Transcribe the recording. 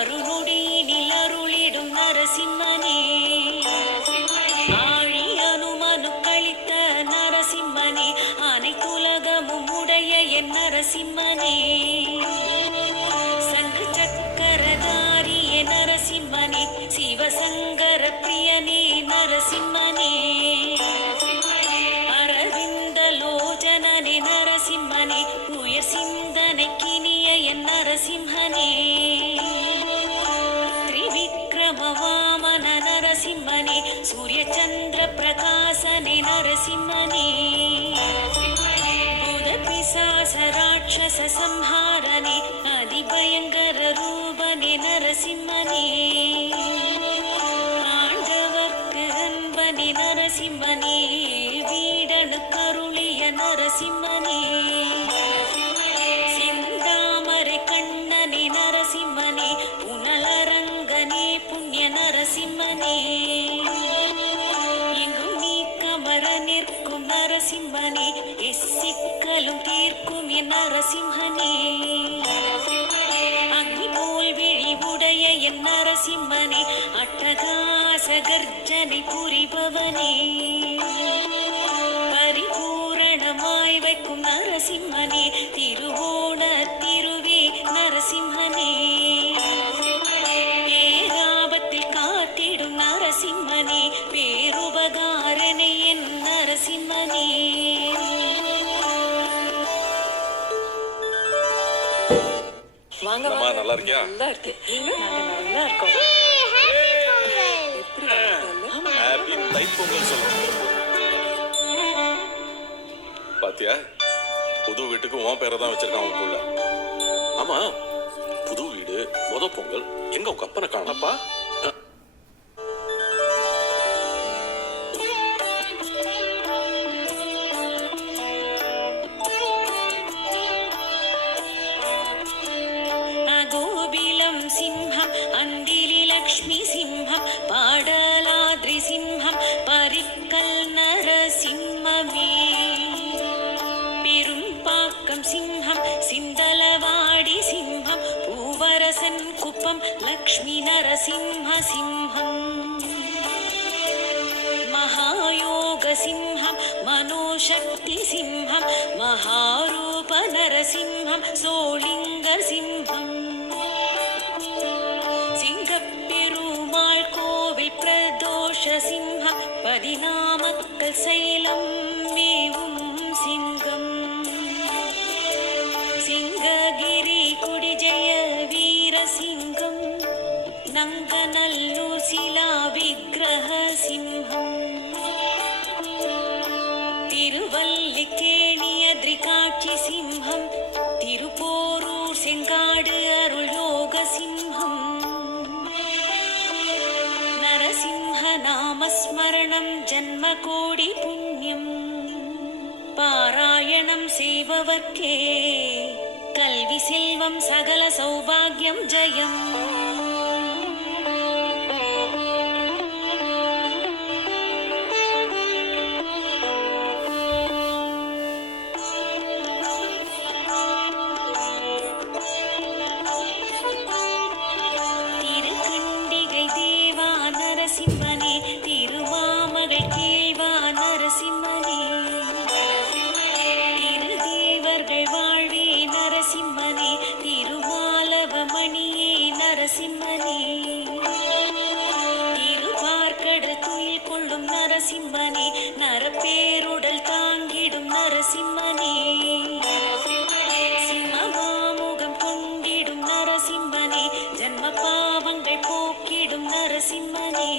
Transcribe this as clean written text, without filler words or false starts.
மறுநொடியினில் அருளிடும் நரசிம்மனே, ஆழி அனுமனு கழித்த நரசிம்மனே, அனைத்துலகமும் உடைய என் நரசிம்மனே, சங்கு சக்கரதாரிய நரசிம்மனே, சிவசங்கர பிரியனே நரசிம்மனே, அரவிந்தலோச்சனனே நரசிம்மனே, உயர் சிந்தனைக்கினிய என் நரசிம்மனே, திரிவிக்ரமவாமன நரசிம்மனே, சூரிய சந்திர பிரகாசனே நரசிம்மனே, பூத பிசாச ராட்சச சம்ஹாரனே, அதிபயங்கர ரூபனே நரசிம்மனே, ஆண்டவர்க்கு அன்பனே நரசிம்மனே, வீடனு கருளிய நரசிம்மனே, செந்தாமரை கண்ணனே நரசிம்மனே, புனலரங்கனே புண்ணிய நரசிம்மனே, எங்கும் நீ கமர நிற்கும் நரசிம்மனே, எச்சிக்கலும் தீர்க்கும் என் நரசிம்மனே, அக்னி போல் விழி உடைய என் நரசிம்மனே, அட்டகாச கர்ஜனை புரிபவனே, பரிபூரணமாய் வைக்கும் நரசிம்மனே, திருவோண திருவே நரசிம்மனே, பேராபத்தில் காத்திடும் நரசிம்மனே, பேருபகாரனே என் நரசிம்மனே. வாங்க நல்லா இருக்கியா? நல்லா இருக்கேன். நல்லா இருக்கோம். ஹாப்பி தைப்பொங்கல் சொல்லுங்க. பாத்தியா, புது வீட்டுக்கு உன் பேரை தான் வச்சிருக்கான் உன் புள்ள. ஆமா, புது வீடு, முத பொங்கல், எங்க உங்க அப்பனை காணப்பா? அகோபிலம் சிம்ஹம் அந்திலி லக்ஷ்மி சிம்ஹம், பாடலாத்ரி சிம்ஹம் பரிக்கல் நரசிம்மமே, பெரும்பாக்கம் சிம்ஹம் சிந்தலவாடி சிம்ஹம், பூவரசன் குப்பம் லக்ஷ்மி நரசிம்ம சிம்ஹம், மகாயோக சிம்ஹம் மனோசக்தி சிம்ஹம், மகாரூப நரசிம்மம் சோளிங்க சிம்ஹம், சிங்கப்பெருமாள் கோவில் பிரதோஷ சிம்ஹம், பதினாமக்கல் சைலம் மேவும் சிங்கம், சிங்ககிரி குடிஜய வீர சிங்கம், நங்கநல்லூர் சிலா விக்கிரக சிம்ஹம், திருவல்லிக்கேணி அதிரிகாட்சி சிம்ஹம், திருப்போரூர் செங்காடு அருள் யோக சிம்ஹம், நரசிம்ஹ நாமஸ்மரணம் ஜன்ம கோடி புண்ணியம், பாராயணம் செய்பவர்க்கே கல்வி செல்வம் சகல சௌபாகியம் ஜெயம். திருக்கண்டிகை தேவா நரசிம்மனே, திருமாமகள் கேள்வா நரசிம்மனே, திருதேவர்கள் வாழ்வே நரசிம்மனே, திருமாலவமணியே நரசிம்மனே, திருவார்கடல் துயில் கொள்ளும் நரசிம்மனே, நரப்பேருடல் தாங்கிடும் நரசிம்மனே, சிம்மமாமுகம் கொண்டிடும் நரசிம்மனே, ஜன்ம பாவங்கள் போக்கிடும் நரசிம்மனே,